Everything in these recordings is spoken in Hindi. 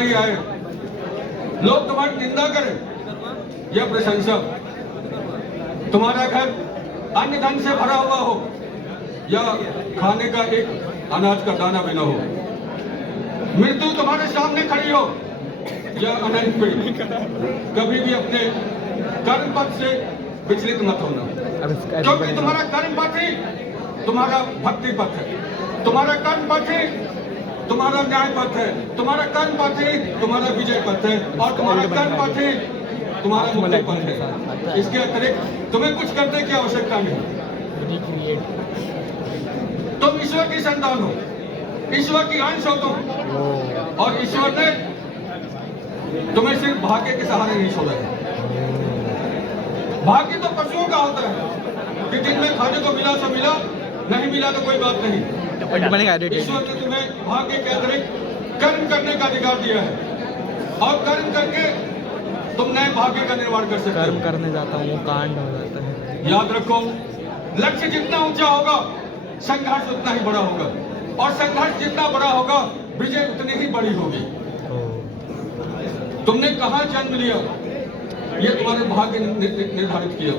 नहीं आए, लोग तुम्हारी निंदा करें या प्रशंसा, तुम्हारा घर अन्य धन से भरा हुआ हो या खाने का एक अनाज का दाना भी न हो, मृत्यु तुम्हारे सामने खड़ी हो या अनंत में, कभी भी अपने कर्म पथ से विचलित मत होना, क्योंकि तुम्हारा कर्म पथ ही तुम्हारा भक्ति पथ है, तुम्हारा कर्म पथ ही तुम्हारा न्याय पथ है, तुम्हारा कर्म पथ ही तुम्हारा विजय पथ है और तुम्हारा कर्म पथ ही तुम्हारा मुक्ति पथ है। इसके अतिरिक्त तुम्हें कुछ करने की आवश्यकता नहीं। तुम ईश्वर की संतान हो, ईश्वर की अंश हो तुम, और ईश्वर ने तुम्हें सिर्फ भाग्य के सहारे नहीं छोड़ा है। भाग्य तो पशुओं का होता है कि दिन में खाने को मिला तो मिला, नहीं मिला तो कोई बात नहीं। ईश्वर ने तुम्हें भाग्य के अतिरिक्त कर्म करने का अधिकार दिया है और कर्म करके तुम नए भाग्य का निर्माण कर सकते हो। कर्म करने जाता हूँ कांड हो जाता है। याद रखो, लक्ष्य जितना ऊंचा होगा संघर्ष उतना ही बड़ा होगा, और संघर्ष जितना बड़ा होगा विजय उतनी ही बड़ी होगी। तुमने कहाँ जन्म लिया ये तुम्हारे भाग्य ने निर्धारित किया।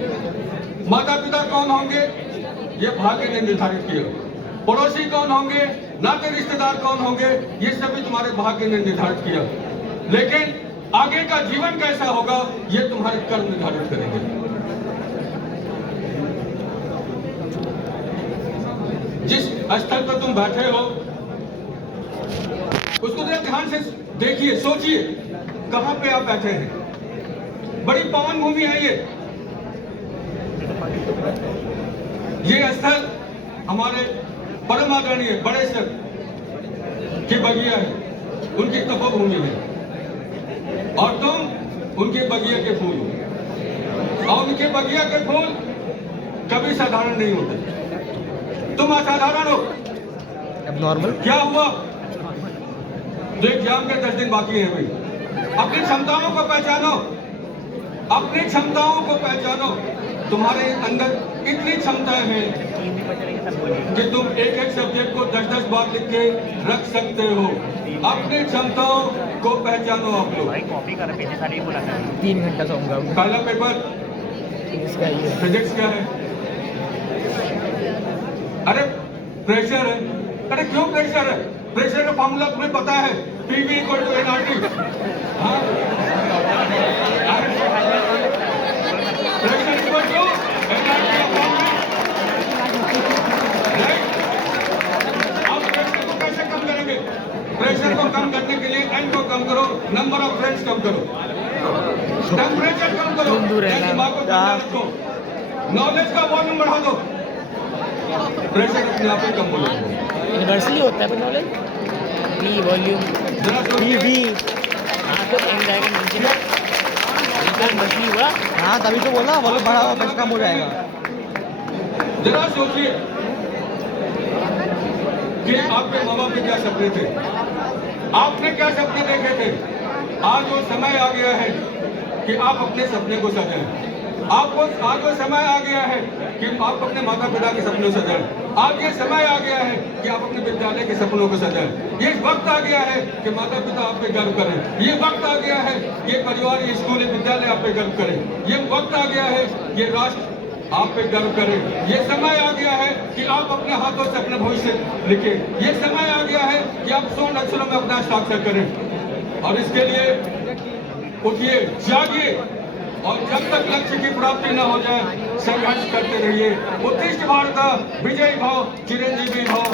माता पिता कौन होंगे ये भाग्य ने निर्धारित किया। पड़ोसी कौन होंगे, नाते रिश्तेदार कौन होंगे, ये सभी तुम्हारे भाग्य ने निर्धारित किया। लेकिन आगे का जीवन कैसा होगा ये तुम्हारे कर्म निर्धारित करेंगे। जिस स्थल पर तुम बैठे हो उसको जरा ध्यान से देखिए, सोचिए कहां पे आप बैठे हैं। बड़ी पावन भूमि है ये स्थल हमारे परम आदरणीय बड़े सर की बगिया है, उनकी तपोभूमि है, और तुम उनके बगिया के फूल हो। और उनके बगिया के फूल कभी साधारण नहीं होते, तुम असाधारण हो। अब नॉर्मल क्या हुआ? जो एग्जाम के 10 दिन बाकी हैं भाई, अपनी क्षमताओं को पहचानो, अपनी क्षमताओं को पहचानो। तुम्हारे अंदर इतनी क्षमताएं हैं कि तुम एक एक सब्जेक्ट को 10-10 बार लिख के रख सकते हो। अपनी क्षमताओं को पहचानो आप लोग। 3 घंटा सोऊंगा। पहला पेपर फिजिक्स का है। अरे प्रेशर है। अरे क्यों प्रेशर है? प्रेशर का फॉर्मूला तुम्हें पता है, PV = nRT। हाँ, प्रेशर = nRT का फॉर्मूला। आप प्रेशर को कैसे कम करेंगे? प्रेशर को कम करने के लिए n को कम करो, नंबर ऑफ फ्रेंड्स कम करो, टेम्परेचर कम करो, दिमाग को ठंडा रखो, नॉलेज का वॉल्यूम बढ़ा दो, प्रेशर अपने आप ही कम हो जाएगा। यूनिवर्सली होता है नॉलेज बी वॉल्यूम बी तो कम जाएगा नीचे मछली हुआ। हाँ तभी तो बोला वॉल्यूम बढ़ा हुआ प्रेशर कम हो जाएगा। जरा सोचिए कि आपके माँ बाप के क्या सपने थे, आपने क्या सपने देखे थे। आज वो समय आ गया है कि आप अपने सपने को सजाएं। आपको आज वो समय आ गया है कि आप अपने माता पिता के सपनों को सजाएं। आज ये समय आ गया है कि आप अपने विद्यालय के सपनों को सजाएं। ये वक्त आ गया है कि माता पिता आप पे गर्व करें। ये वक्त आ गया है ये परिवार, ये स्कूल, विद्यालय आप पे गर्व करें। ये वक्त आ गया है ये राष्ट्र आप पे गर्व करें। ये समय आ गया है कि आप अपने हाथों से अपना भविष्य लिखें। ये समय आ गया है कि आप स्वर्ण अक्षरों में अपना हस्ताक्षर करें। और इसके लिए उठिए, जागिए, और जब तक लक्ष्य की प्राप्ति न हो जाए संघर्ष करते रहिए। उत्कृष्ट भारत, विजयी भाव, चिरंजीवी भाव।